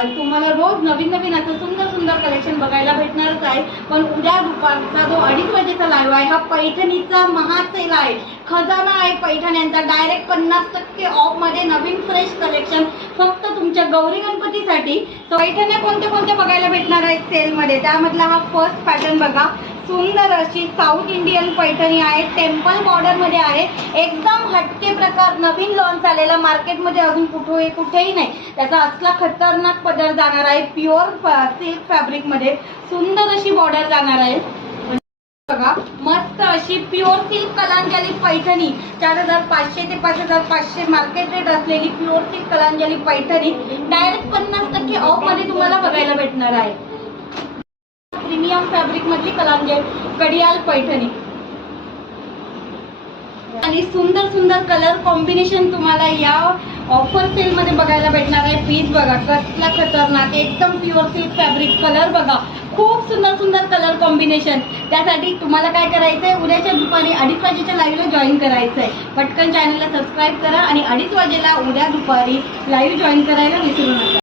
तुम्हाला रोज नवीन नवीन असं सुंदर सुंदर कलेक्शन बघायला भेटणारच आहे। पण उद्या दुपारचा जो 2:30 वाजेचा लाईव्ह आहे हा पैठणीचा महासेल आहे, खजाना आहे पैठण्यांचा। डायरेक्ट 50% ऑफ मध्ये नवीन फ्रेश कलेक्शन फक्त तुमच्या गौरी गणपतीसाठी। पैठण्या कोणत्या कोणत्या बघायला भेटणार आहेत सेल मध्ये, त्यामधला हा फर्स्ट पॅटर्न बघा। सुंदर अशी साऊथ इंडियन पैठणी आहे, टेम्पल बॉर्डर मध्ये आहे, एकदम हटके प्रकार, नवीन लॉन्च झालेला, मार्केटमध्ये अजून कुठेही नाही। त्याचा असला खतरनाक पदर जाणार आहे, प्युअर सिल्क फॅब्रिक मध्ये सुंदर अशी बॉर्डर जाणार आहे बघा। मस्त अशी प्युअर सिल्क कलांजली पैठणी 4500 ते 5500 मार्केट रेट असलेली pure silk Kalanjali Paithani direct 50% of मध्ये तुम्हाला बघायला भेटणार आहे। प्रीमियम फॅब्रिक मधली कलांजली कडियाल पैठणी आणि सुंदर सुंदर कलर कॉम्बिनेशन तुम्हाला या ऑफर सेल मध्ये बघायला भेटणार आहे। पीस बघा कसला खतरनाक, एकदम प्युअर सिल्क फॅब्रिक, कलर बघा खूप सुंदर सुंदर कलर कॉम्बिनेशन। त्यासाठी तुम्हाला काय करायचंय, उद्याच्या दुपारी 2:30 वाजेच्या लाईव्हला जॉईन करायचंय। पटकन चॅनलला सबस्क्राईब करा आणि 2:30 वाजेला उद्या दुपारी लाईव्ह जॉईन करायला विसरू नका।